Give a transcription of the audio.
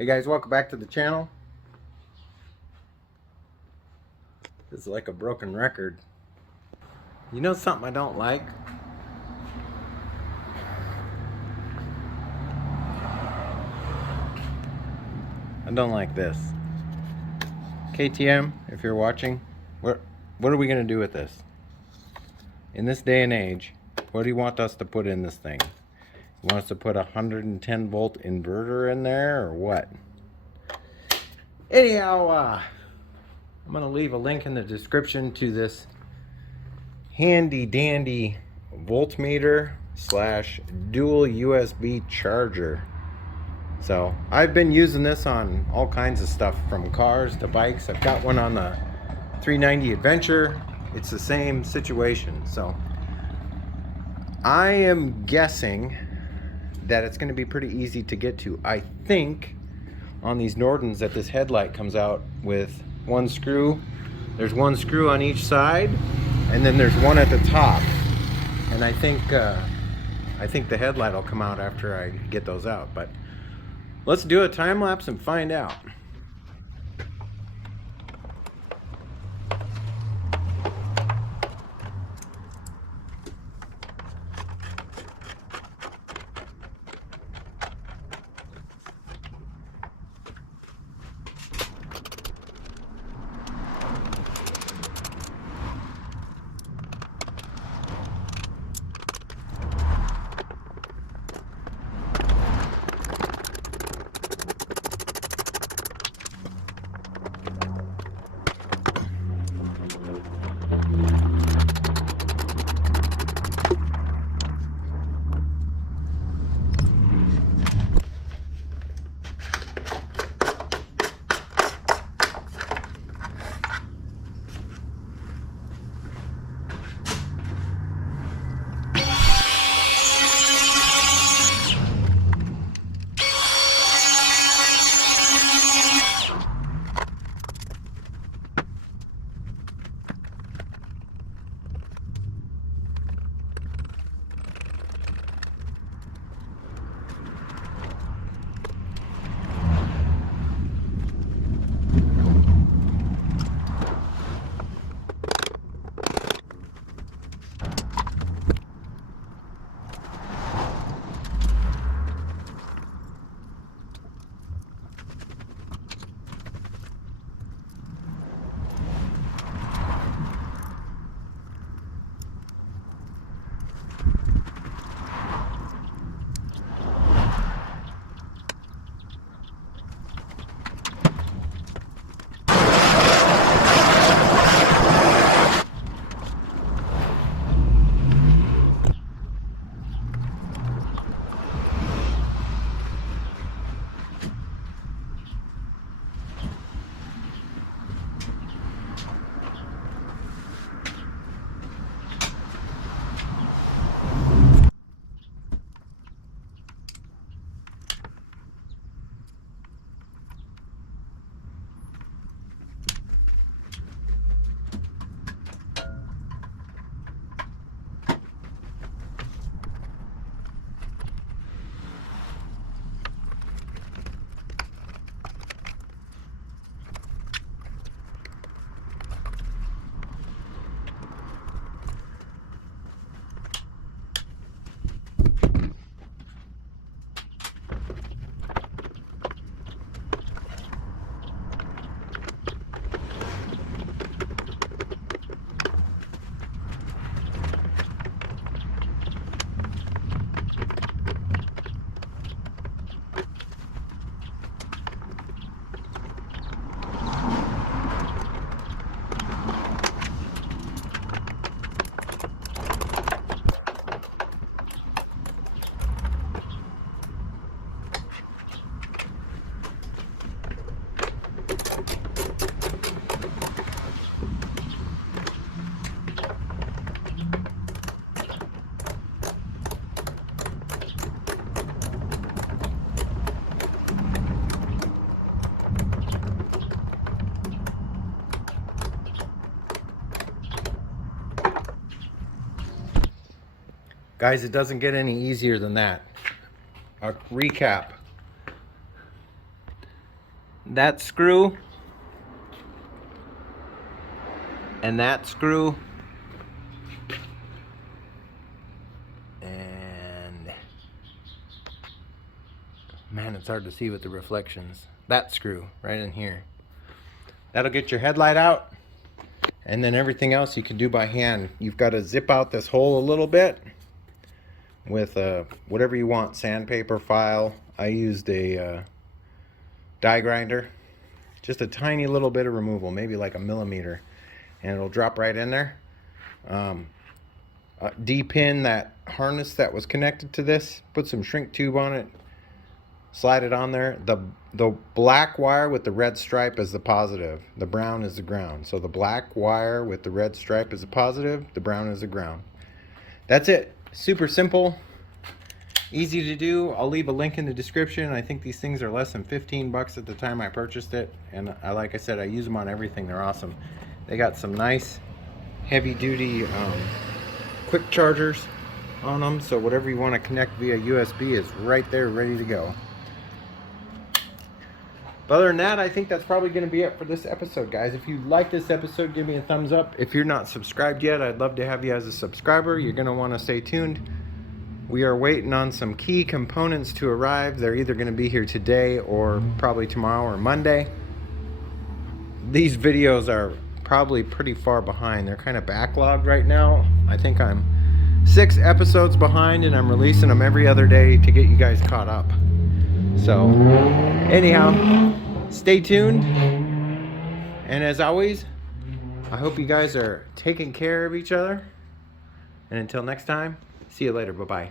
Hey guys, welcome back to the channel. This is like a broken record. You know something I don't like? I don't like this. KTM, if you're watching, what are we gonna do with this? In this day and age, what do you want us to put in this thing? You want us to put a 110 volt inverter in there or what? Anyhow, I'm gonna leave a link in the description to this handy dandy voltmeter slash dual USB charger. So I've been using this on all kinds of stuff, from cars to bikes. I've got one on the 390 Adventure. It's the same situation. So I am guessing that it's going to be pretty easy to get to. I think on these Nordens that this headlight comes out with one screw. There's one screw on each side, and then there's one at the top. And I think the headlight will come out after I get those out. But let's do a time lapse and find out. Guys, it doesn't get any easier than that. A recap. that screw and that screw, and man, it's hard to see with the reflections. That screw right in here. That'll get your headlight out, and then everything else you can do by hand. You've got to zip out this hole a little bit with whatever you want, sandpaper file. I used a die grinder, just a tiny little bit of removal, maybe like a millimeter, and it'll drop right in there. D-pin that harness that was connected to this, put some shrink tube on it, slide it on there. The black wire with the red stripe is the positive, the brown is the ground. So the black wire with the red stripe is the positive, the brown is the ground. That's it. Super simple, easy to do. I'll leave a link in the description. I think these things are less than 15 bucks at the time I purchased it, and like I said, I use them on everything. They're awesome. They got some nice heavy duty quick chargers on them, so whatever you want to connect via USB is right there ready to go. But other than that, I think that's probably going to be it for this episode, guys. If you like this episode, give me a thumbs up. If you're not subscribed yet, I'd love to have you as a subscriber. You're going to want to stay tuned. We are waiting on some key components to arrive. They're either going to be here today or probably tomorrow or Monday. These videos are probably pretty far behind. They're kind of backlogged right now. I think I'm 6 episodes behind, and I'm releasing them every other day to get you guys caught up. So anyhow, stay tuned, and as always, I hope you guys are taking care of each other, and until next time, see you later. Bye-bye.